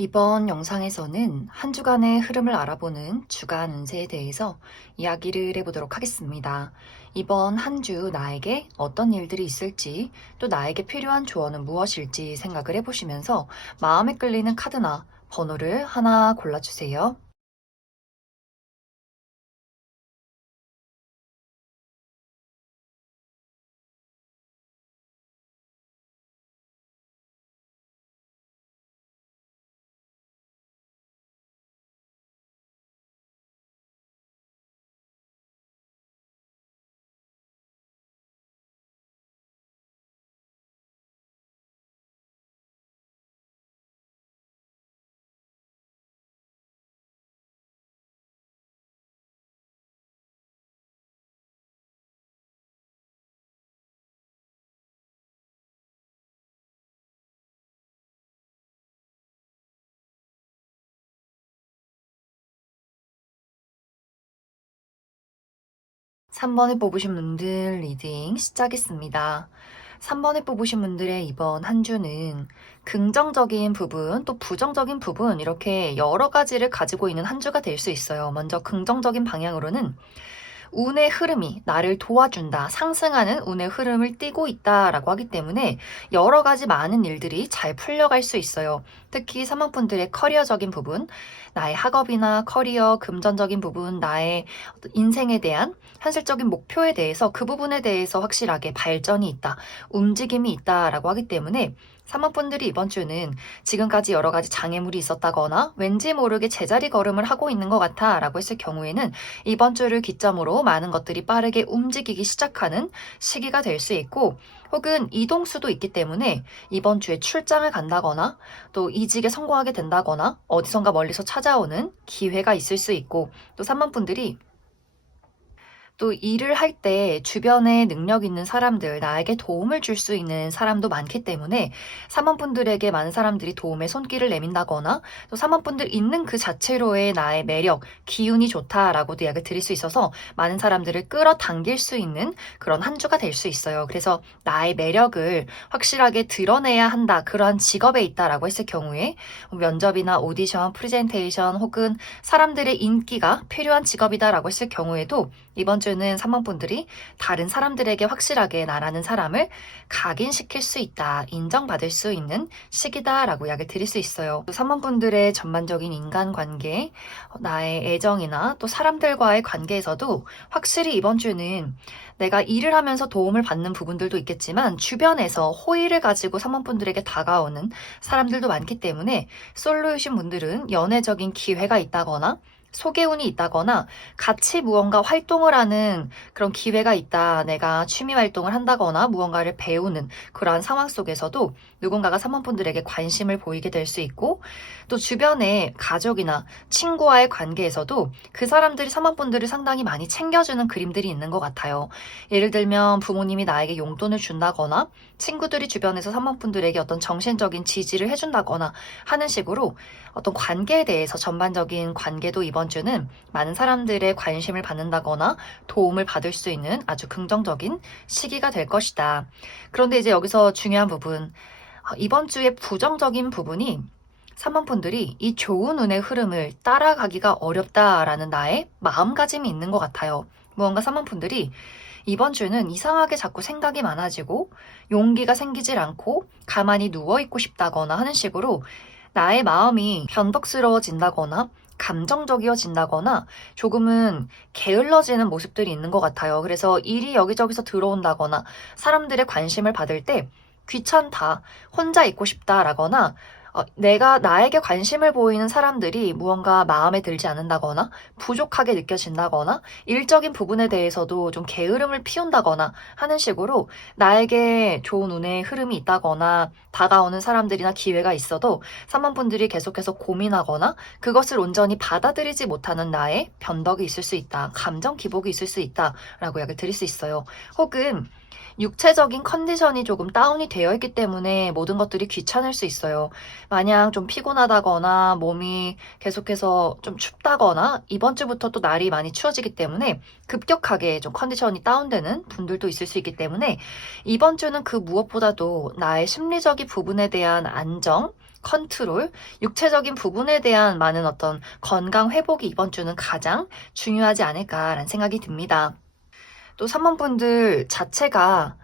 이번 영상에서는 한 주간의 흐름을 알아보는 주간 운세에 대해서 이야기를 해보도록 하겠습니다. 이번 한 주 나에게 어떤 일들이 있을지, 또 나에게 필요한 조언은 무엇일지 생각을 해보시면서 마음에 끌리는 카드나 번호를 하나 골라주세요. 3번에 뽑으신 분들 리딩 시작했습니다. 3번에 뽑으신 분들의 이번 한 주는 긍정적인 부분, 또 부정적인 부분, 이렇게 여러 가지를 가지고 있는 한 주가 될 수 있어요. 먼저 긍정적인 방향으로는 운의 흐름이 나를 도와준다, 상승하는 운의 흐름을 띠고 있다라고 하기 때문에 여러 가지 많은 일들이 잘 풀려갈 수 있어요. 특히 사모분들의 커리어적인 부분, 나의 학업이나 커리어, 금전적인 부분, 나의 인생에 대한 현실적인 목표에 대해서 그 부분에 대해서 확실하게 발전이 있다, 움직임이 있다라고 하기 때문에 사모분들이 이번 주는 지금까지 여러 가지 장애물이 있었다거나 왠지 모르게 제자리 걸음을 하고 있는 것 같아 라고 했을 경우에는 이번 주를 기점으로 많은 것들이 빠르게 움직이기 시작하는 시기가 될 수 있고, 혹은 이동수도 있기 때문에 이번 주에 출장을 간다거나 또 이직에 성공하게 된다거나 어디선가 멀리서 찾아오는 기회가 있을 수 있고, 또 3번분들이 또 일을 할 때 주변에 능력 있는 사람들, 나에게 도움을 줄 수 있는 사람도 많기 때문에 사모분들에게 많은 사람들이 도움의 손길을 내민다거나 또 사모분들 있는 그 자체로의 나의 매력, 기운이 좋다라고도 이야기를 드릴 수 있어서 많은 사람들을 끌어당길 수 있는 그런 한 주가 될 수 있어요. 그래서 나의 매력을 확실하게 드러내야 한다, 그러한 직업에 있다라고 했을 경우에 면접이나 오디션, 프레젠테이션 혹은 사람들의 인기가 필요한 직업이다라고 했을 경우에도 이번 주는 3번분들이 다른 사람들에게 확실하게 나라는 사람을 각인시킬 수 있다, 인정받을 수 있는 시기다라고 이야기를 드릴 수 있어요. 3번분들의 전반적인 인간관계, 나의 애정이나 또 사람들과의 관계에서도 확실히 이번 주는 내가 일을 하면서 도움을 받는 부분들도 있겠지만 주변에서 호의를 가지고 3번분들에게 다가오는 사람들도 많기 때문에 솔로이신 분들은 연애적인 기회가 있다거나 소개운이 있다거나 같이 무언가 활동을 하는 그런 기회가 있다, 내가 취미 활동을 한다거나 무언가를 배우는 그러한 상황 속에서도 누군가가 사모분들에게 관심을 보이게 될 수 있고, 또 주변의 가족이나 친구와의 관계에서도 그 사람들이 사모분들을 상당히 많이 챙겨주는 그림들이 있는 것 같아요. 예를 들면 부모님이 나에게 용돈을 준다거나 친구들이 주변에서 사모분들에게 어떤 정신적인 지지를 해준다거나 하는 식으로 어떤 관계에 대해서 전반적인 관계도 이번 주는 많은 사람들의 관심을 받는다거나 도움을 받을 수 있는 아주 긍정적인 시기가 될 것이다. 그런데 이제 여기서 중요한 부분, 이번 주의 부정적인 부분이 3번분들이 이 좋은 운의 흐름을 따라가기가 어렵다라는 나의 마음가짐이 있는 것 같아요. 무언가 3번분들이 이번 주는 이상하게 자꾸 생각이 많아지고 용기가 생기질 않고 가만히 누워있고 싶다거나 하는 식으로 나의 마음이 변덕스러워진다거나 감정적이어진다거나 조금은 게을러지는 모습들이 있는 것 같아요. 그래서 일이 여기저기서 들어온다거나 사람들의 관심을 받을 때 귀찮다, 혼자 있고 싶다라거나 내가 나에게 관심을 보이는 사람들이 무언가 마음에 들지 않는다거나 부족하게 느껴진다거나 일적인 부분에 대해서도 좀 게으름을 피운다거나 하는 식으로 나에게 좋은 운의 흐름이 있다거나 다가오는 사람들이나 기회가 있어도 3번분들이 계속해서 고민하거나 그것을 온전히 받아들이지 못하는 나의 변덕이 있을 수 있다, 감정 기복이 있을 수 있다라고 이야기를 드릴 수 있어요. 혹은 육체적인 컨디션이 조금 다운이 되어 있기 때문에 모든 것들이 귀찮을 수 있어요. 마냥 좀 피곤하다거나 몸이 계속해서 좀 춥다거나 이번 주부터 또 날이 많이 추워지기 때문에 급격하게 좀 컨디션이 다운되는 분들도 있을 수 있기 때문에 이번 주는 그 무엇보다도 나의 심리적인 부분에 대한 안정, 컨트롤, 육체적인 부분에 대한 많은 어떤 건강 회복이 이번 주는 가장 중요하지 않을까라는 생각이 듭니다. 또 3번 분들 자체가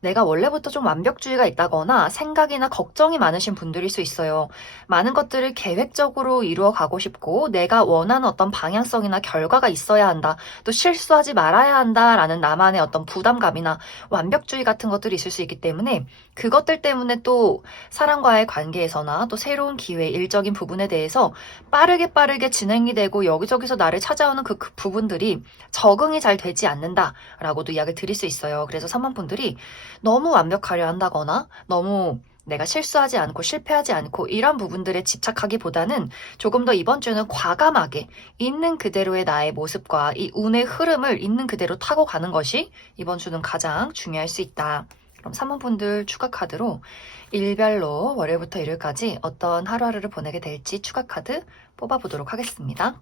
내가 원래부터 좀 완벽주의가 있다거나 생각이나 걱정이 많으신 분들일 수 있어요. 많은 것들을 계획적으로 이루어 가고 싶고 내가 원하는 어떤 방향성이나 결과가 있어야 한다. 또 실수하지 말아야 한다라는 나만의 어떤 부담감이나 완벽주의 같은 것들이 있을 수 있기 때문에 그것들 때문에 또 사람과의 관계에서나 또 새로운 기회, 일적인 부분에 대해서 빠르게 진행이 되고 여기저기서 나를 찾아오는 그 부분들이 적응이 잘 되지 않는다라고도 이야기를 드릴 수 있어요. 그래서 3번 분들이 너무 완벽하려 한다거나 너무 내가 실수하지 않고 실패하지 않고 이런 부분들에 집착하기보다는 조금 더 이번 주는 과감하게 있는 그대로의 나의 모습과 이 운의 흐름을 있는 그대로 타고 가는 것이 이번 주는 가장 중요할 수 있다. 그럼 3번 분들 추가 카드로 일별로 월요일부터 일요일까지 어떤 하루하루를 보내게 될지 추가 카드 뽑아보도록 하겠습니다.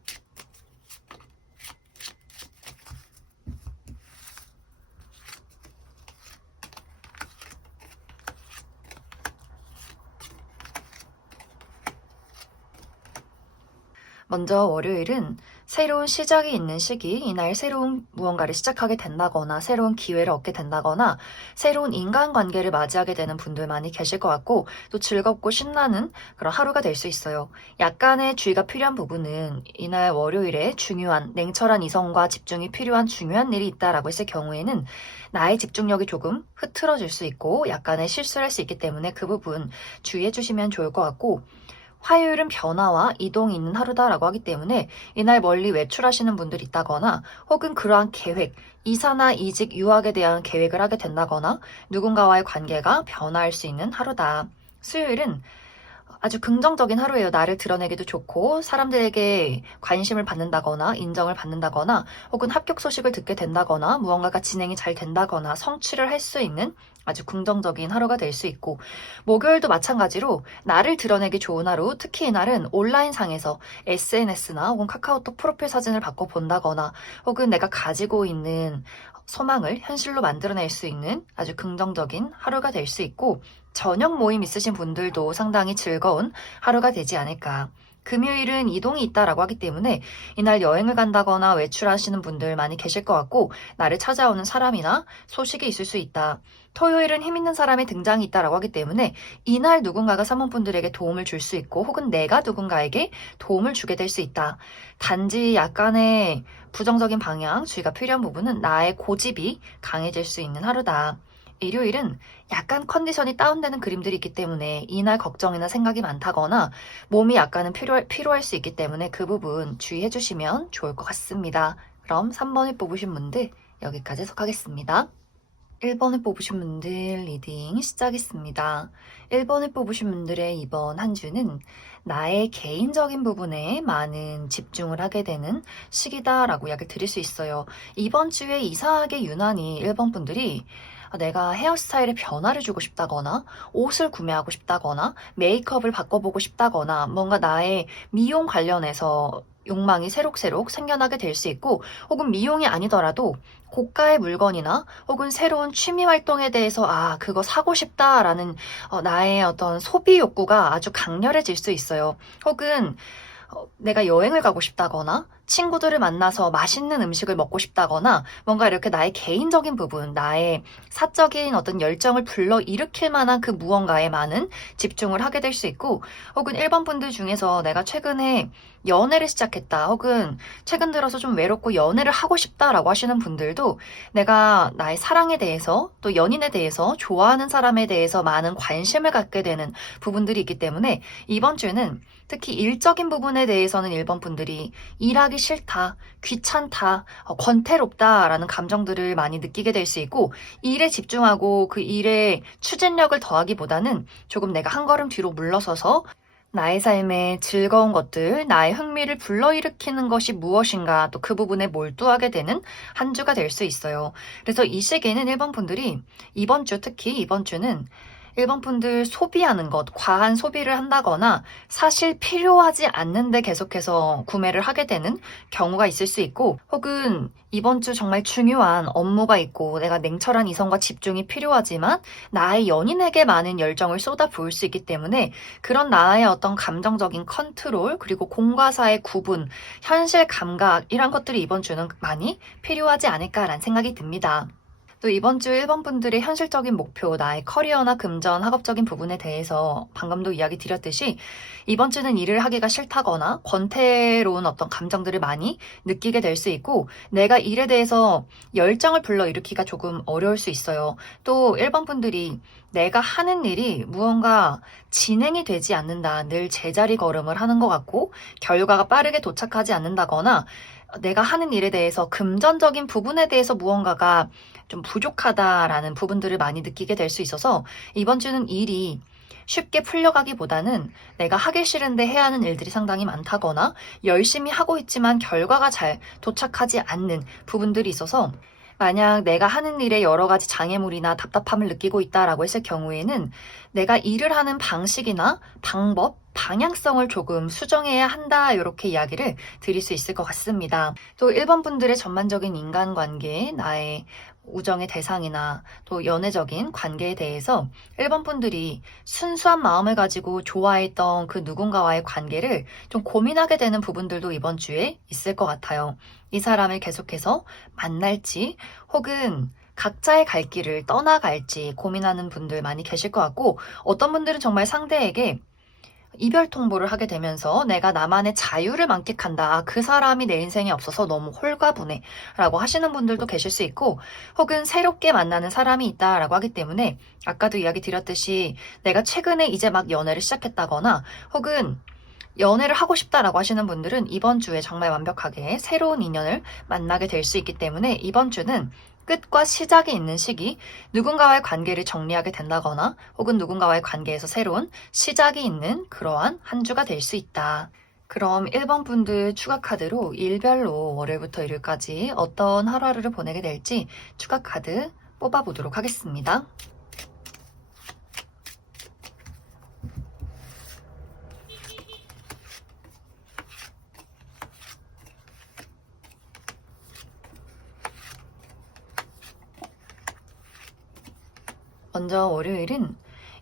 먼저 월요일은 새로운 시작이 있는 시기, 이날 새로운 무언가를 시작하게 된다거나 새로운 기회를 얻게 된다거나 새로운 인간관계를 맞이하게 되는 분들 많이 계실 것 같고 또 즐겁고 신나는 그런 하루가 될 수 있어요. 약간의 주의가 필요한 부분은 이날 월요일에 중요한 냉철한 이성과 집중이 필요한 중요한 일이 있다라고 했을 경우에는 나의 집중력이 조금 흐트러질 수 있고 약간의 실수를 할 수 있기 때문에 그 부분 주의해 주시면 좋을 것 같고 화요일은 변화와 이동이 있는 하루다라고 하기 때문에 이날 멀리 외출하시는 분들이 있다거나 혹은 그러한 계획, 이사나 이직, 유학에 대한 계획을 하게 된다거나 누군가와의 관계가 변화할 수 있는 하루다. 수요일은 아주 긍정적인 하루예요. 나를 드러내기도 좋고 사람들에게 관심을 받는다거나 인정을 받는다거나 혹은 합격 소식을 듣게 된다거나 무언가가 진행이 잘 된다거나 성취를 할 수 있는 아주 긍정적인 하루가 될 수 있고 목요일도 마찬가지로 나를 드러내기 좋은 하루, 특히 이날은 온라인상에서 SNS나 혹은 카카오톡 프로필 사진을 받고 본다거나 혹은 내가 가지고 있는 소망을 현실로 만들어낼 수 있는 아주 긍정적인 하루가 될 수 있고 저녁 모임 있으신 분들도 상당히 즐거운 하루가 되지 않을까. 금요일은 이동이 있다라고 하기 때문에 이날 여행을 간다거나 외출하시는 분들 많이 계실 것 같고 나를 찾아오는 사람이나 소식이 있을 수 있다. 토요일은 힘 있는 사람의 등장이 있다라고 하기 때문에 이날 누군가가 사모분들에게 도움을 줄 수 있고 혹은 내가 누군가에게 도움을 주게 될 수 있다. 단지 약간의 부정적인 방향, 주의가 필요한 부분은 나의 고집이 강해질 수 있는 하루다. 일요일은 약간 컨디션이 다운되는 그림들이 있기 때문에 이날 걱정이나 생각이 많다거나 몸이 약간은 피로할 수 있기 때문에 그 부분 주의해 주시면 좋을 것 같습니다. 그럼 3번을 뽑으신 분들 여기까지 해석하겠습니다. 1번을 뽑으신 분들 리딩 시작했습니다. 1번을 뽑으신 분들의 이번 한 주는 나의 개인적인 부분에 많은 집중을 하게 되는 시기다라고 이야기를 드릴 수 있어요. 이번 주에 이상하게 유난히 1번 분들이 내가 헤어스타일에 변화를 주고 싶다거나 옷을 구매하고 싶다거나 메이크업을 바꿔보고 싶다거나 뭔가 나의 미용 관련해서 욕망이 새록새록 생겨나게 될 수 있고 혹은 미용이 아니더라도 고가의 물건이나 혹은 새로운 취미 활동에 대해서 그거 사고 싶다라는 나의 어떤 소비 욕구가 아주 강렬해질 수 있어요. 혹은 내가 여행을 가고 싶다거나 친구들을 만나서 맛있는 음식을 먹고 싶다거나 뭔가 이렇게 나의 개인적인 부분, 나의 사적인 어떤 열정을 불러일으킬 만한 그 무언가에 많은 집중을 하게 될 수 있고 혹은 1번 분들 중에서 내가 최근에 연애를 시작했다 혹은 최근 들어서 좀 외롭고 연애를 하고 싶다라고 하시는 분들도 내가 나의 사랑에 대해서 또 연인에 대해서 좋아하는 사람에 대해서 많은 관심을 갖게 되는 부분들이 있기 때문에 이번 주는 특히 일적인 부분에 대해서는 1번 분들이 일하기 싫다, 귀찮다, 권태롭다라는 감정들을 많이 느끼게 될 수 있고 일에 집중하고 그 일에 추진력을 더하기보다는 조금 내가 한 걸음 뒤로 물러서서 나의 삶의 즐거운 것들, 나의 흥미를 불러일으키는 것이 무엇인가 또 그 부분에 몰두하게 되는 한 주가 될 수 있어요. 그래서 이 시기에는 1번 분들이 이번 주 특히 이번 주는 1번 분들 소비하는 것, 과한 소비를 한다거나 사실 필요하지 않는데 계속해서 구매를 하게 되는 경우가 있을 수 있고, 혹은 이번 주 정말 중요한 업무가 있고 내가 냉철한 이성과 집중이 필요하지만 나의 연인에게 많은 열정을 쏟아부을 수 있기 때문에 그런 나의 어떤 감정적인 컨트롤, 그리고 공과 사의 구분, 현실 감각 이런 것들이 이번 주는 많이 필요하지 않을까라는 생각이 듭니다. 또 이번 주 1번 분들의 현실적인 목표, 나의 커리어나 금전, 학업적인 부분에 대해서 방금도 이야기 드렸듯이 이번 주는 일을 하기가 싫다거나 권태로운 어떤 감정들을 많이 느끼게 될 수 있고 내가 일에 대해서 열정을 불러일으키기가 조금 어려울 수 있어요. 또 1번 분들이 내가 하는 일이 무언가 진행이 되지 않는다, 늘 제자리 걸음을 하는 것 같고 결과가 빠르게 도착하지 않는다거나 내가 하는 일에 대해서 금전적인 부분에 대해서 무언가가 좀 부족하다라는 부분들을 많이 느끼게 될 수 있어서 이번 주는 일이 쉽게 풀려가기보다는 내가 하기 싫은데 해야 하는 일들이 상당히 많다거나 열심히 하고 있지만 결과가 잘 도착하지 않는 부분들이 있어서 만약 내가 하는 일에 여러 가지 장애물이나 답답함을 느끼고 있다라고 했을 경우에는 내가 일을 하는 방식이나 방법, 방향성을 조금 수정해야 한다 이렇게 이야기를 드릴 수 있을 것 같습니다. 또 1번 분들의 전반적인 인간관계, 나의 우정의 대상이나 또 연애적인 관계에 대해서 1번 분들이 순수한 마음을 가지고 좋아했던 그 누군가와의 관계를 좀 고민하게 되는 부분들도 이번 주에 있을 것 같아요. 이 사람을 계속해서 만날지 혹은 각자의 갈 길을 떠나갈지 고민하는 분들 많이 계실 것 같고 어떤 분들은 정말 상대에게 이별 통보를 하게 되면서 내가 나만의 자유를 만끽한다. 그 사람이 내 인생에 없어서 너무 홀가분해 라고 하시는 분들도 계실 수 있고 혹은 새롭게 만나는 사람이 있다라고 하기 때문에 아까도 이야기 드렸듯이 내가 최근에 이제 막 연애를 시작했다거나 혹은 연애를 하고 싶다라고 하시는 분들은 이번 주에 정말 완벽하게 새로운 인연을 만나게 될 수 있기 때문에 이번 주는 끝과 시작이 있는 시기, 누군가와의 관계를 정리하게 된다거나 혹은 누군가와의 관계에서 새로운 시작이 있는 그러한 한 주가 될 수 있다. 그럼 1번 분들 추가 카드로 일별로 월요일부터 일요일까지 어떤 하루하루를 보내게 될지 추가 카드 뽑아보도록 하겠습니다. 먼저 월요일은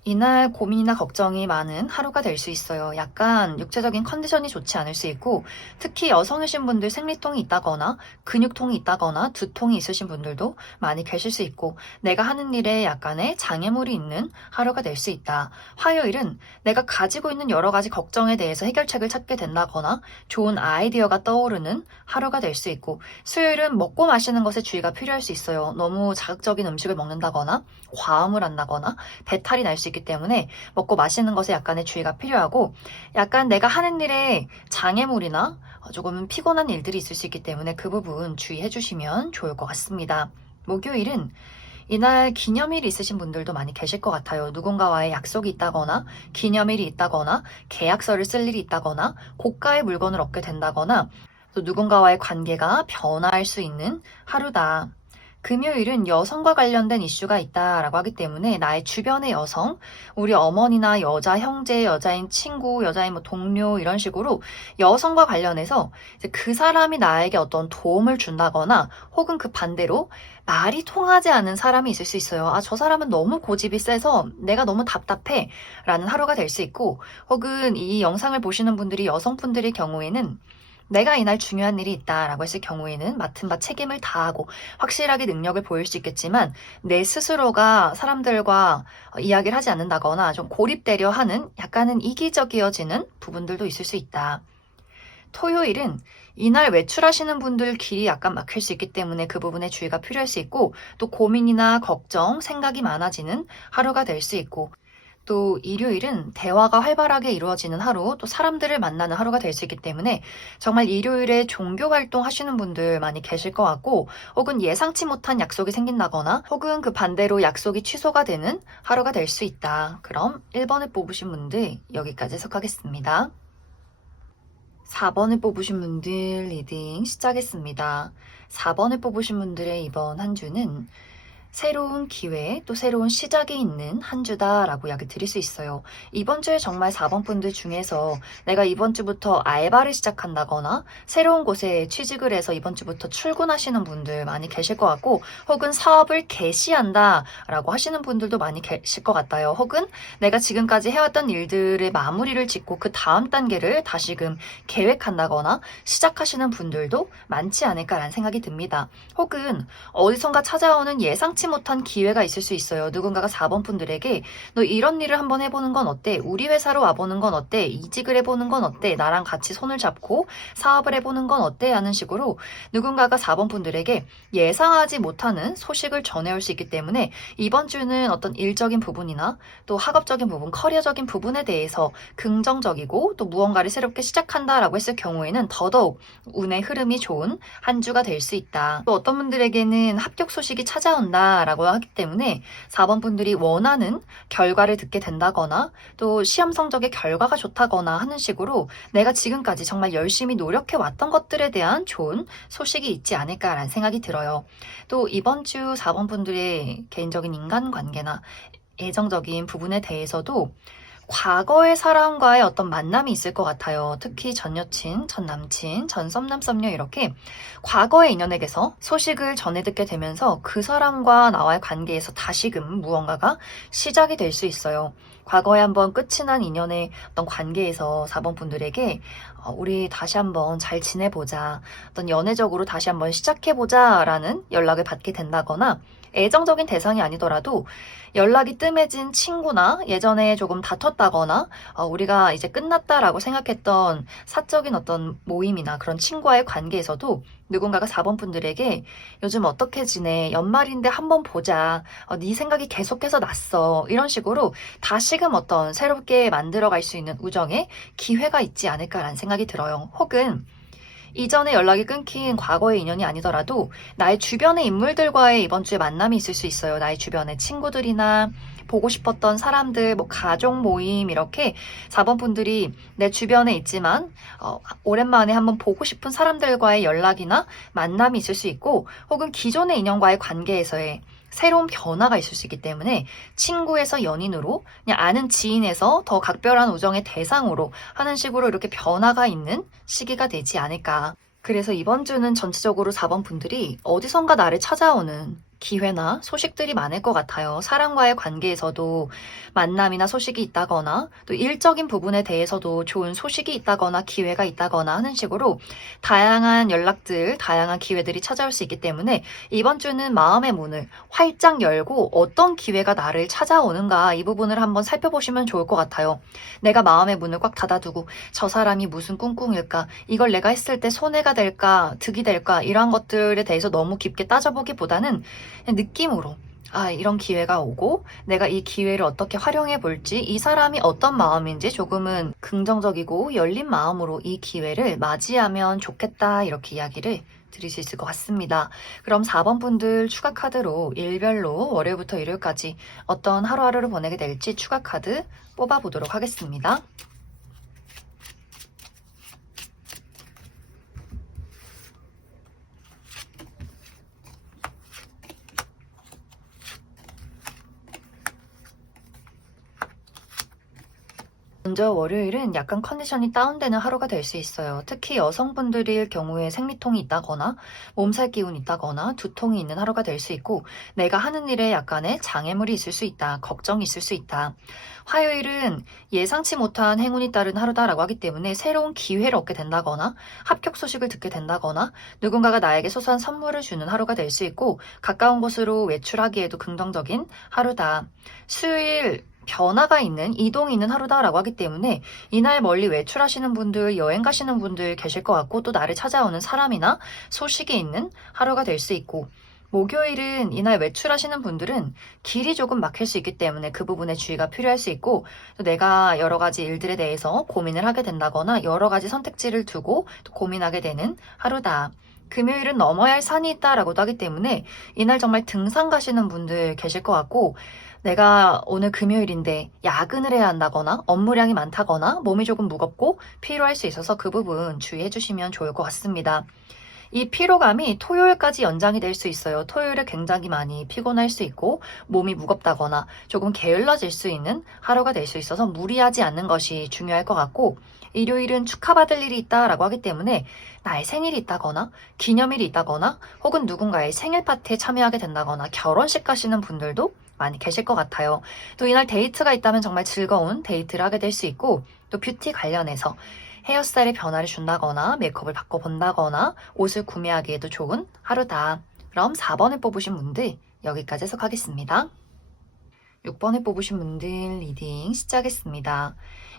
이날 고민이나 걱정이 많은 하루가 될 수 있어요. 약간 육체적인 컨디션이 좋지 않을 수 있고 특히 여성이신 분들 생리통이 있다거나 근육통이 있다거나 두통이 있으신 분들도 많이 계실 수 있고 내가 하는 일에 약간의 장애물이 있는 하루가 될 수 있다. 화요일은 내가 가지고 있는 여러 가지 걱정에 대해서 해결책을 찾게 된다거나 좋은 아이디어가 떠오르는 하루가 될 수 있고 수요일은 먹고 마시는 것에 주의가 필요할 수 있어요. 너무 자극적인 음식을 먹는다거나 과음을 한다거나 배탈이 날 수 있기 때문에 먹고 마시는 것에 약간의 주의가 필요하고 약간 내가 하는 일에 장애물이나 조금 피곤한 일들이 있을 수 있기 때문에 그 부분 주의해 주시면 좋을 것 같습니다. 목요일은 이날 기념일이 있으신 분들도 많이 계실 것 같아요. 누군가와의 약속이 있다거나 기념일이 있다거나 계약서를 쓸 일이 있다거나 고가의 물건을 얻게 된다거나 또 누군가와의 관계가 변화할 수 있는 하루다. 금요일은 여성과 관련된 이슈가 있다라고 하기 때문에 나의 주변의 여성, 우리 어머니나 여자 형제, 여자인 친구, 여자인 뭐 동료 이런 식으로 여성과 관련해서 이제 그 사람이 나에게 어떤 도움을 준다거나 혹은 그 반대로 말이 통하지 않은 사람이 있을 수 있어요. 아, 저 사람은 너무 고집이 세서 내가 너무 답답해 라는 하루가 될 수 있고 혹은 이 영상을 보시는 분들이 여성분들의 경우에는 내가 이날 중요한 일이 있다라고 했을 경우에는 맡은 바 책임을 다하고 확실하게 능력을 보일 수 있겠지만 내 스스로가 사람들과 이야기를 하지 않는다거나 좀 고립되려 하는 약간은 이기적이어지는 부분들도 있을 수 있다. 토요일은 이날 외출하시는 분들 길이 약간 막힐 수 있기 때문에 그 부분에 주의가 필요할 수 있고 또 고민이나 걱정, 생각이 많아지는 하루가 될 수 있고 또 일요일은 대화가 활발하게 이루어지는 하루, 또 사람들을 만나는 하루가 될 수 있기 때문에 정말 일요일에 종교 활동 하시는 분들 많이 계실 것 같고 혹은 예상치 못한 약속이 생긴다거나 혹은 그 반대로 약속이 취소가 되는 하루가 될 수 있다. 그럼 1번을 뽑으신 분들 여기까지 해석하겠습니다. 4번을 뽑으신 분들 리딩 시작했습니다. 4번을 뽑으신 분들의 이번 한 주는 새로운 기회, 또 새로운 시작이 있는 한 주다라고 이야기 드릴 수 있어요. 이번 주에 정말 4번 분들 중에서 내가 이번 주부터 알바를 시작한다거나 새로운 곳에 취직을 해서 이번 주부터 출근하시는 분들 많이 계실 것 같고, 혹은 사업을 개시한다라고 하시는 분들도 많이 계실 것 같아요. 혹은 내가 지금까지 해왔던 일들의 마무리를 짓고 그 다음 단계를 다시금 계획한다거나 시작하시는 분들도 많지 않을까라는 생각이 듭니다. 혹은 어디선가 찾아오는 예상치 못한 기회가 있을 수 있어요. 누군가가 4번 분들에게 너 이런 일을 한번 해보는 건 어때? 우리 회사로 와보는 건 어때? 이직을 해보는 건 어때? 나랑 같이 손을 잡고 사업을 해보는 건 어때? 하는 식으로 누군가가 4번 분들에게 예상하지 못하는 소식을 전해올 수 있기 때문에 이번 주는 어떤 일적인 부분이나 또 학업적인 부분, 커리어적인 부분에 대해서 긍정적이고 또 무언가를 새롭게 시작한다라고 했을 경우에는 더더욱 운의 흐름이 좋은 한 주가 될 수 있다. 또 어떤 분들에게는 합격 소식이 찾아온다라고 하기 때문에 4번 분들이 원하는 결과를 듣게 된다거나 또 시험 성적의 결과가 좋다거나 하는 식으로 내가 지금까지 정말 열심히 노력해 왔던 것들에 대한 좋은 소식이 있지 않을까라는 생각이 들어요. 또 이번 주 4번 분들의 개인적인 인간관계나 애정적인 부분에 대해서도 과거의 사람과의 어떤 만남이 있을 것 같아요. 특히 전 여친, 전 남친, 전 썸남 썸녀 이렇게 과거의 인연에게서 소식을 전해 듣게 되면서 그 사람과 나와의 관계에서 다시금 무언가가 시작이 될 수 있어요. 과거에 한번 끝이 난 인연의 어떤 관계에서 4번 분들에게 우리 다시 한번 잘 지내보자, 어떤 연애적으로 다시 한번 시작해보자 라는 연락을 받게 된다거나, 애정적인 대상이 아니더라도 연락이 뜸해진 친구나 예전에 조금 다퉜다거나 우리가 이제 끝났다라고 생각했던 사적인 어떤 모임이나 그런 친구와의 관계에서도 누군가가 4번 분들에게 요즘 어떻게 지내? 연말인데 한번 보자. 네 생각이 계속해서 났어. 이런 식으로 다시금 어떤 새롭게 만들어갈 수 있는 우정의 기회가 있지 않을까라는 생각이 들어요. 혹은 이전에 연락이 끊긴 과거의 인연이 아니더라도 나의 주변의 인물들과의 이번 주에 만남이 있을 수 있어요. 나의 주변의 친구들이나 보고 싶었던 사람들, 뭐 가족 모임 이렇게 4번 분들이 내 주변에 있지만 오랜만에 한번 보고 싶은 사람들과의 연락이나 만남이 있을 수 있고, 혹은 기존의 인연과의 관계에서의 새로운 변화가 있을 수 있기 때문에 친구에서 연인으로, 그냥 아는 지인에서 더 각별한 우정의 대상으로 하는 식으로 이렇게 변화가 있는 시기가 되지 않을까. 그래서 이번 주는 전체적으로 4번 분들이 어디선가 나를 찾아오는 기회나 소식들이 많을 것 같아요. 사람과의 관계에서도 만남이나 소식이 있다거나 또 일적인 부분에 대해서도 좋은 소식이 있다거나 기회가 있다거나 하는 식으로 다양한 연락들, 다양한 기회들이 찾아올 수 있기 때문에 이번 주는 마음의 문을 활짝 열고 어떤 기회가 나를 찾아오는가, 이 부분을 한번 살펴보시면 좋을 것 같아요. 내가 마음의 문을 꽉 닫아두고 저 사람이 무슨 꿍꿍일까, 이걸 내가 했을 때 손해가 될까, 득이 될까, 이러한 것들에 대해서 너무 깊게 따져보기보다는 그냥 느낌으로 이런 기회가 오고 내가 이 기회를 어떻게 활용해 볼지, 이 사람이 어떤 마음인지 조금은 긍정적이고 열린 마음으로 이 기회를 맞이하면 좋겠다, 이렇게 이야기를 드릴 수 있을 것 같습니다. 그럼 4번 분들 추가 카드로 일별로 월요일부터 일요일까지 어떤 하루하루를 보내게 될지 추가 카드 뽑아보도록 하겠습니다. 먼저 월요일은 약간 컨디션이 다운되는 하루가 될 수 있어요. 특히 여성분들일 경우에 생리통이 있다거나 몸살 기운이 있다거나 두통이 있는 하루가 될 수 있고, 내가 하는 일에 약간의 장애물이 있을 수 있다, 걱정이 있을 수 있다. 화요일은 예상치 못한 행운이 따른 하루다라고 하기 때문에 새로운 기회를 얻게 된다거나 합격 소식을 듣게 된다거나 누군가가 나에게 소소한 선물을 주는 하루가 될 수 있고, 가까운 곳으로 외출하기에도 긍정적인 하루다. 수요일 변화가 있는, 이동이 있는 하루다라고 하기 때문에 이날 멀리 외출하시는 분들, 여행 가시는 분들 계실 것 같고, 또 나를 찾아오는 사람이나 소식이 있는 하루가 될 수 있고, 목요일은 이날 외출하시는 분들은 길이 조금 막힐 수 있기 때문에 그 부분에 주의가 필요할 수 있고, 또 내가 여러 가지 일들에 대해서 고민을 하게 된다거나 여러 가지 선택지를 두고 또 고민하게 되는 하루다. 금요일은 넘어야 할 산이 있다라고도 하기 때문에 이날 정말 등산 가시는 분들 계실 것 같고, 내가 오늘 금요일인데 야근을 해야 한다거나 업무량이 많다거나 몸이 조금 무겁고 피로할 수 있어서 그 부분 주의해 주시면 좋을 것 같습니다. 이 피로감이 토요일까지 연장이 될 수 있어요. 토요일에 굉장히 많이 피곤할 수 있고 몸이 무겁다거나 조금 게을러질 수 있는 하루가 될 수 있어서 무리하지 않는 것이 중요할 것 같고, 일요일은 축하받을 일이 있다라고 하기 때문에 나의 생일이 있다거나 기념일이 있다거나 혹은 누군가의 생일 파티에 참여하게 된다거나 결혼식 가시는 분들도 많이 계실 것 같아요. 또 이날 데이트가 있다면 정말 즐거운 데이트를 하게 될 수 있고, 또 뷰티 관련해서 헤어스타일의 변화를 준다거나 메이크업을 바꿔본다거나 옷을 구매하기에도 좋은 하루다. 그럼 4번을 뽑으신 분들 여기까지 해석하겠습니다. 6번을 뽑으신 분들 리딩 시작하겠습니다.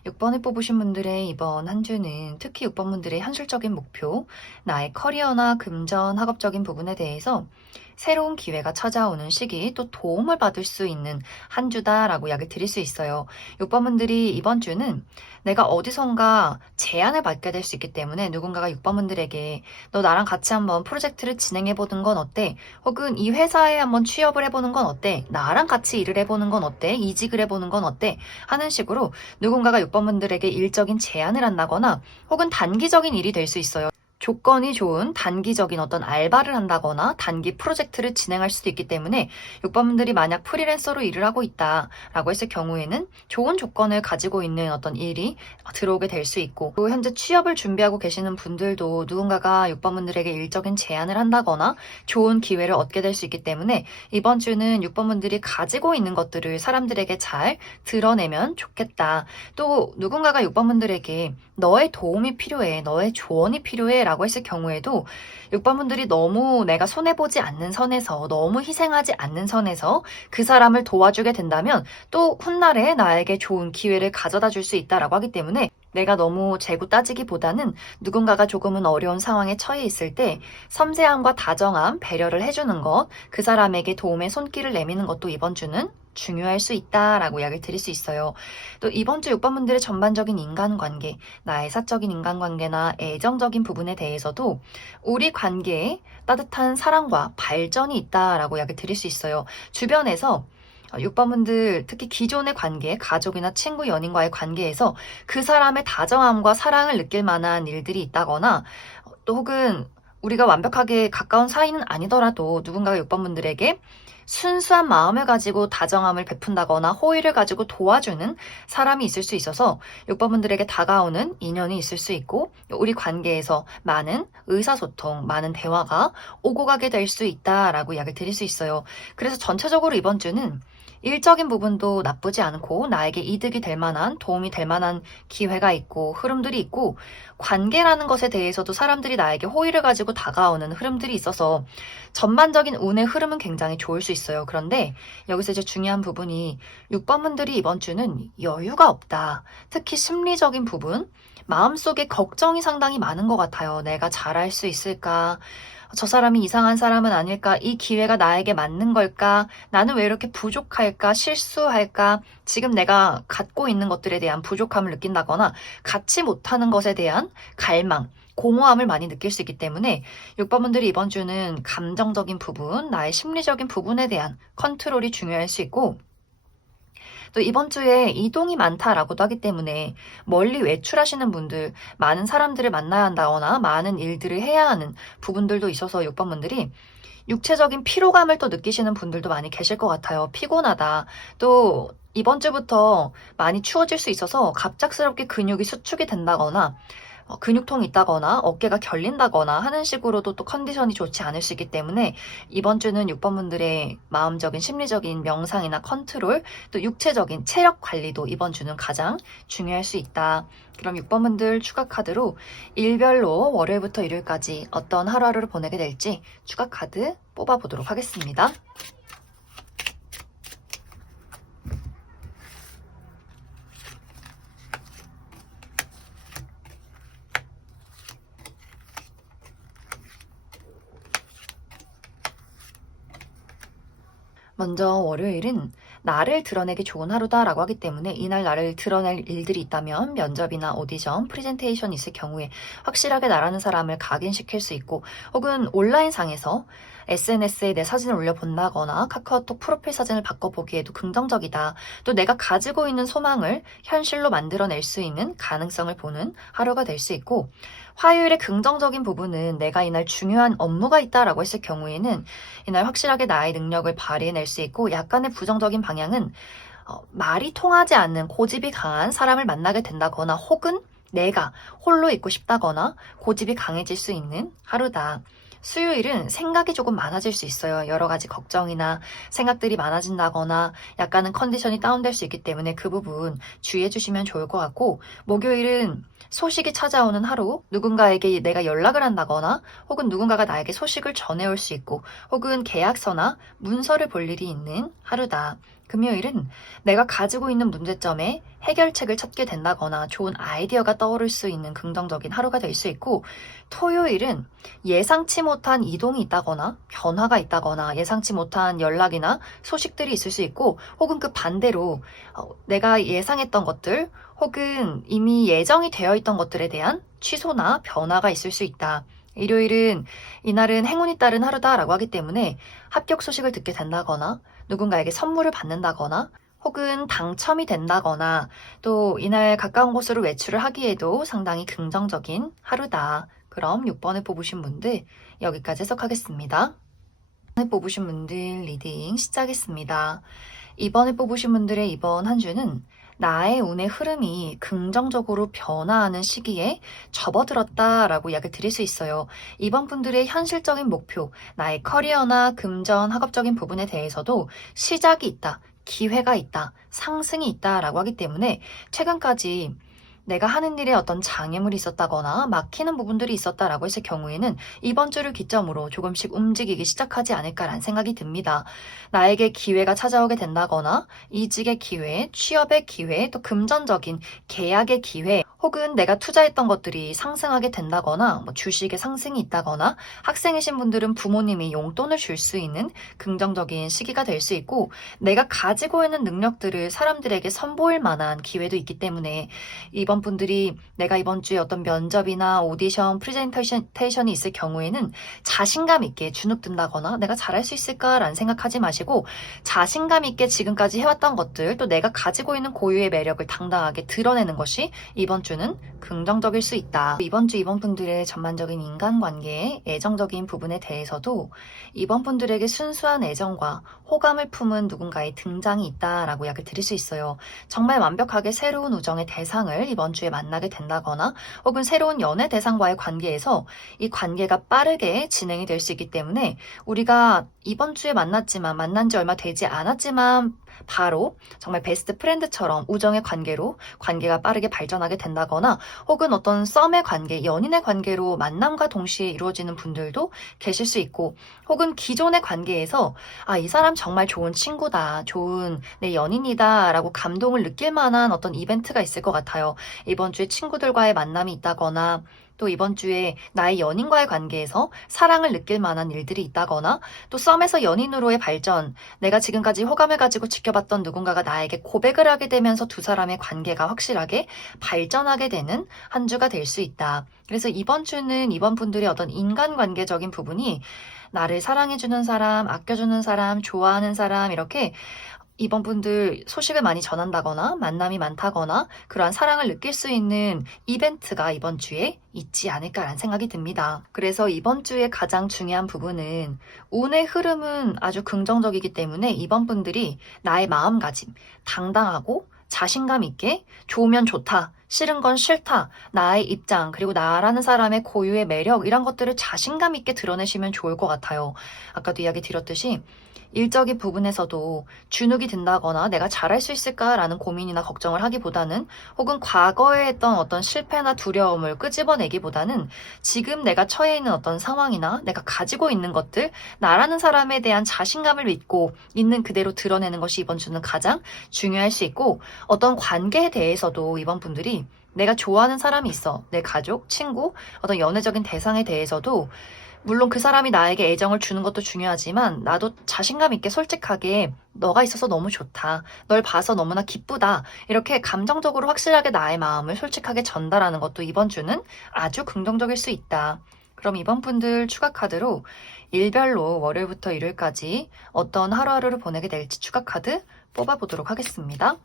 6번을 뽑으신 분들의 이번 한 주는 특히 6번 분들의 현실적인 목표, 나의 커리어나 금전, 학업적인 부분에 대해서 새로운 기회가 찾아오는 시기, 또 도움을 받을 수 있는 한 주다라고 이야기 드릴 수 있어요. 6번 분들이 이번 주는 내가 어디선가 제안을 받게 될 수 있기 때문에 누군가가 6번 분들에게 너 나랑 같이 한번 프로젝트를 진행해보는 건 어때? 혹은 이 회사에 한번 취업을 해보는 건 어때? 나랑 같이 일을 해보는 건 어때? 이직을 해보는 건 어때? 하는 식으로 누군가가 6번 분들에게 일적인 제안을 한다거나 혹은 단기적인 일이 될 수 있어요. 조건이 좋은 단기적인 어떤 알바를 한다거나 단기 프로젝트를 진행할 수도 있기 때문에 6번 분들이 만약 프리랜서로 일을 하고 있다라고 했을 경우에는 좋은 조건을 가지고 있는 어떤 일이 들어오게 될 수 있고, 또 현재 취업을 준비하고 계시는 분들도 누군가가 6번 분들에게 일적인 제안을 한다거나 좋은 기회를 얻게 될 수 있기 때문에 이번 주는 6번 분들이 가지고 있는 것들을 사람들에게 잘 드러내면 좋겠다. 또 누군가가 6번 분들에게 너의 도움이 필요해, 너의 조언이 필요해 라고 했을 경우에도 6번 분들이 너무 내가 손해보지 않는 선에서, 너무 희생하지 않는 선에서 그 사람을 도와주게 된다면 또 훗날에 나에게 좋은 기회를 가져다 줄 수 있다라고 하기 때문에, 내가 너무 재고 따지기보다는 누군가가 조금은 어려운 상황에 처해 있을 때 섬세함과 다정함, 배려를 해주는 것, 그 사람에게 도움의 손길을 내미는 것도 이번 주는 중요할 수 있다라고 이야기를 드릴 수 있어요. 또 이번 주 6번 분들의 전반적인 인간관계, 나의 사적인 인간관계나 애정적인 부분에 대해서도 우리 관계에 따뜻한 사랑과 발전이 있다라고 이야기 드릴 수 있어요. 주변에서 6번 분들 특히 기존의 관계, 가족이나 친구, 연인과의 관계에서 그 사람의 다정함과 사랑을 느낄 만한 일들이 있다거나, 또 혹은 우리가 완벽하게 가까운 사이는 아니더라도 누군가가 6번 분들에게 순수한 마음을 가지고 다정함을 베푼다거나 호의를 가지고 도와주는 사람이 있을 수 있어서 6번 분들에게 다가오는 인연이 있을 수 있고, 우리 관계에서 많은 의사소통, 많은 대화가 오고 가게 될 수 있다라고 이야기를 드릴 수 있어요. 그래서 전체적으로 이번 주는 일적인 부분도 나쁘지 않고 나에게 이득이 될 만한, 도움이 될 만한 기회가 있고 흐름들이 있고, 관계라는 것에 대해서도 사람들이 나에게 호의를 가지고 다가오는 흐름들이 있어서 전반적인 운의 흐름은 굉장히 좋을 수 있어요. 그런데 여기서 이제 중요한 부분이 6번 분들이 이번 주는 여유가 없다. 특히 심리적인 부분, 마음속에 걱정이 상당히 많은 것 같아요. 내가 잘할 수 있을까? 저 사람이 이상한 사람은 아닐까? 이 기회가 나에게 맞는 걸까? 나는 왜 이렇게 부족할까? 실수할까? 지금 내가 갖고 있는 것들에 대한 부족함을 느낀다거나 갖지 못하는 것에 대한 갈망, 공허함을 많이 느낄 수 있기 때문에 6번 분들이 이번 주는 감정적인 부분, 나의 심리적인 부분에 대한 컨트롤이 중요할 수 있고, 또 이번 주에 이동이 많다라고도 하기 때문에 멀리 외출하시는 분들, 많은 사람들을 만나야 한다거나 많은 일들을 해야 하는 부분들도 있어서 6번 분들이 육체적인 피로감을 또 느끼시는 분들도 많이 계실 것 같아요. 피곤하다. 또 이번 주부터 많이 추워질 수 있어서 갑작스럽게 근육이 수축이 된다거나 근육통이 있다거나 어깨가 결린다거나 하는 식으로도 또 컨디션이 좋지 않을 수 있기 때문에 이번 주는 6번 분들의 마음적인 심리적인 명상이나 컨트롤, 또 육체적인 체력 관리도 이번 주는 가장 중요할 수 있다. 그럼 6번 분들 추가 카드로 일별로 월요일부터 일요일까지 어떤 하루하루를 보내게 될지 추가 카드 뽑아보도록 하겠습니다. 먼저 월요일은 나를 드러내기 좋은 하루다라고 하기 때문에 이날 나를 드러낼 일들이 있다면 면접이나 오디션, 프레젠테이션 있을 경우에 확실하게 나라는 사람을 각인시킬 수 있고 혹은 온라인상에서 SNS에 내 사진을 올려본다거나 카카오톡 프로필 사진을 바꿔보기에도 긍정적이다. 또 내가 가지고 있는 소망을 현실로 만들어낼 수 있는 가능성을 보는 하루가 될 수 있고 화요일의 긍정적인 부분은 내가 이날 중요한 업무가 있다라고 했을 경우에는 이날 확실하게 나의 능력을 발휘해낼 수 있고 약간의 부정적인 방향은 말이 통하지 않는 고집이 강한 사람을 만나게 된다거나 혹은 내가 홀로 있고 싶다거나 고집이 강해질 수 있는 하루다. 수요일은 생각이 조금 많아질 수 있어요. 여러 가지 걱정이나 생각들이 많아진다거나 약간은 컨디션이 다운될 수 있기 때문에 그 부분 주의해 주시면 좋을 것 같고 목요일은 소식이 찾아오는 하루, 누군가에게 내가 연락을 한다거나 혹은 누군가가 나에게 소식을 전해올 수 있고 혹은 계약서나 문서를 볼 일이 있는 하루다. 금요일은 내가 가지고 있는 문제점에 해결책을 찾게 된다거나 좋은 아이디어가 떠오를 수 있는 긍정적인 하루가 될 수 있고 토요일은 예상치 못한 이동이 있다거나 변화가 있다거나 예상치 못한 연락이나 소식들이 있을 수 있고 혹은 그 반대로 내가 예상했던 것들 혹은 이미 예정이 되어 있던 것들에 대한 취소나 변화가 있을 수 있다. 일요일은 이날은 행운이 따른 하루다라고 하기 때문에 합격 소식을 듣게 된다거나 누군가에게 선물을 받는다거나 혹은 당첨이 된다거나 또 이날 가까운 곳으로 외출을 하기에도 상당히 긍정적인 하루다. 그럼 6번을 뽑으신 분들 여기까지 해석하겠습니다. 6번을 뽑으신 분들 리딩 시작했습니다. 2번을 뽑으신 분들의 이번 한 주는 나의 운의 흐름이 긍정적으로 변화하는 시기에 접어들었다라고 이야기를 드릴 수 있어요. 이번 분들의 현실적인 목표, 나의 커리어나 금전, 학업적인 부분에 대해서도 시작이 있다, 기회가 있다, 상승이 있다라고 하기 때문에 최근까지 내가 하는 일에 어떤 장애물이 있었다거나 막히는 부분들이 있었다라고 했을 경우에는 이번 주를 기점으로 조금씩 움직이기 시작하지 않을까라는 생각이 듭니다. 나에게 기회가 찾아오게 된다거나 이직의 기회, 취업의 기회, 또 금전적인 계약의 기회, 혹은 내가 투자했던 것들이 상승하게 된다거나 주식의 상승이 있다거나 학생이신 분들은 부모님이 용돈을 줄 수 있는 긍정적인 시기가 될 수 있고 내가 가지고 있는 능력들을 사람들에게 선보일 만한 기회도 있기 때문에 이번 분들이 내가 이번 주에 어떤 면접이나 오디션, 프레젠테이션이 있을 경우에는 자신감 있게 주눅든다거나 내가 잘할 수 있을까라는 생각하지 마시고 자신감 있게 지금까지 해왔던 것들 또 내가 가지고 있는 고유의 매력을 당당하게 드러내는 것이 이번 주는 긍정적일 수 있다. 이번 주 이번 분들의 전반적인 인간관계, 애정적인 부분에 대해서도 이번 분들에게 순수한 애정과 호감을 품은 누군가의 등장이 있다라고 이야기를 드릴 수 있어요. 정말 완벽하게 새로운 우정의 대상을 이번 주에 만나게 된다거나 혹은 새로운 연애 대상과의 관계에서 이 관계가 빠르게 진행이 될 수 있기 때문에 우리가 이번 주에 만났지만 만난 지 얼마 되지 않았지만 바로 정말 베스트 프렌드처럼 우정의 관계로 관계가 빠르게 발전하게 된다거나 혹은 어떤 썸의 관계, 연인의 관계로 만남과 동시에 이루어지는 분들도 계실 수 있고 혹은 기존의 관계에서 이 사람 정말 좋은 친구다, 좋은 내 연인이다 라고 감동을 느낄 만한 어떤 이벤트가 있을 것 같아요. 이번 주에 친구들과의 만남이 있다거나 또 이번 주에 나의 연인과의 관계에서 사랑을 느낄 만한 일들이 있다거나 또 썸에서 연인으로의 발전, 내가 지금까지 호감을 가지고 지켜봤던 누군가가 나에게 고백을 하게 되면서 두 사람의 관계가 확실하게 발전하게 되는 한 주가 될 수 있다. 그래서 이번 주는 이번 분들의 어떤 인간관계적인 부분이 나를 사랑해주는 사람, 아껴주는 사람, 좋아하는 사람 이렇게 이번 분들 소식을 많이 전한다거나 만남이 많다거나 그러한 사랑을 느낄 수 있는 이벤트가 이번 주에 있지 않을까라는 생각이 듭니다. 그래서 이번 주에 가장 중요한 부분은 운의 흐름은 아주 긍정적이기 때문에 이번 분들이 나의 마음가짐, 당당하고 자신감 있게 좋으면 좋다, 싫은 건 싫다, 나의 입장, 그리고 나라는 사람의 고유의 매력 이런 것들을 자신감 있게 드러내시면 좋을 것 같아요. 아까도 이야기 드렸듯이 일적인 부분에서도 주눅이 든다거나 내가 잘할 수 있을까라는 고민이나 걱정을 하기보다는 혹은 과거에 했던 어떤 실패나 두려움을 끄집어내기보다는 지금 내가 처해 있는 어떤 상황이나 내가 가지고 있는 것들, 나라는 사람에 대한 자신감을 믿고 있는 그대로 드러내는 것이 이번 주는 가장 중요할 수 있고 어떤 관계에 대해서도 이번 분들이 내가 좋아하는 사람이 있어. 내 가족, 친구, 어떤 연애적인 대상에 대해서도 물론 그 사람이 나에게 애정을 주는 것도 중요하지만 나도 자신감 있게 솔직하게 너가 있어서 너무 좋다. 널 봐서 너무나 기쁘다. 이렇게 감정적으로 확실하게 나의 마음을 솔직하게 전달하는 것도 이번 주는 아주 긍정적일 수 있다. 그럼 이번 분들 추가 카드로 일별로 월요일부터 일요일까지 어떤 하루하루를 보내게 될지 추가 카드 뽑아보도록 하겠습니다.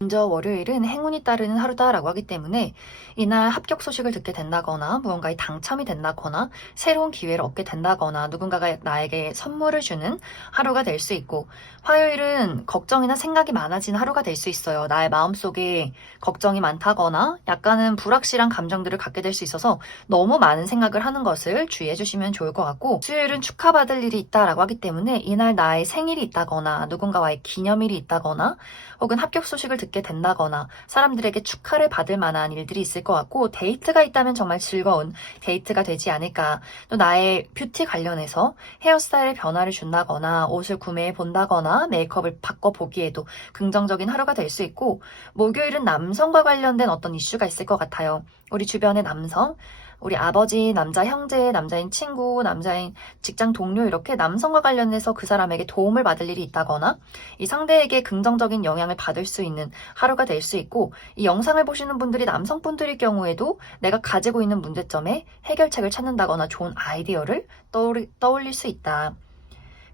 먼저 월요일은 행운이 따르는 하루다라고 하기 때문에 이날 합격 소식을 듣게 된다거나 무언가에 당첨이 된다거나 새로운 기회를 얻게 된다거나 누군가가 나에게 선물을 주는 하루가 될 수 있고, 화요일은 걱정이나 생각이 많아진 하루가 될 수 있어요. 나의 마음속에 걱정이 많다거나 약간은 불확실한 감정들을 갖게 될 수 있어서 너무 많은 생각을 하는 것을 주의해 주시면 좋을 것 같고, 수요일은 축하받을 일이 있다라고 하기 때문에 이날 나의 생일이 있다거나 누군가와의 기념일이 있다거나 혹은 합격 소식을 듣게 된다거나 사람들에게 축하를 받을 만한 일들이 있을 것 같고, 데이트가 있다면 정말 즐거운 데이트가 되지 않을까. 또 나의 뷰티 관련해서 헤어스타일의 변화를 준다거나 옷을 구매해 본다거나 메이크업을 바꿔보기에도 긍정적인 하루가 될 수 있고, 목요일은 남성과 관련된 어떤 이슈가 있을 것 같아요. 우리 주변의 남성, 우리 아버지, 남자 형제, 남자인 친구, 남자인 직장 동료, 이렇게 남성과 관련해서 그 사람에게 도움을 받을 일이 있다거나 이 상대에게 긍정적인 영향을 받을 수 있는 하루가 될 수 있고, 이 영상을 보시는 분들이 남성분들일 경우에도 내가 가지고 있는 문제점에 해결책을 찾는다거나 좋은 아이디어를 떠올릴 수 있다.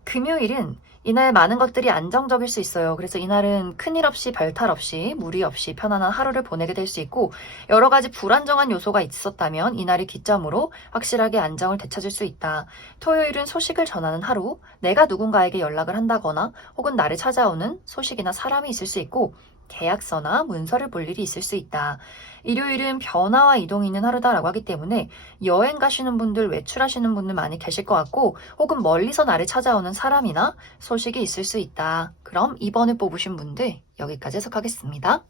금요일은 이날 많은 것들이 안정적일 수 있어요. 그래서 이날은 큰일 없이 별탈 없이 무리 없이 편안한 하루를 보내게 될 수 있고, 여러 가지 불안정한 요소가 있었다면 이날을 기점으로 확실하게 안정을 되찾을 수 있다. 토요일은 소식을 전하는 하루, 내가 누군가에게 연락을 한다거나 혹은 나를 찾아오는 소식이나 사람이 있을 수 있고, 계약서나 문서를 볼 일이 있을 수 있다. 일요일은 변화와 이동이 있는 하루다라고 하기 때문에 여행 가시는 분들, 외출하시는 분들 많이 계실 것 같고, 혹은 멀리서 나를 찾아오는 사람이나 소식이 있을 수 있다. 그럼 이번에 뽑으신 분들 여기까지 해석하겠습니다.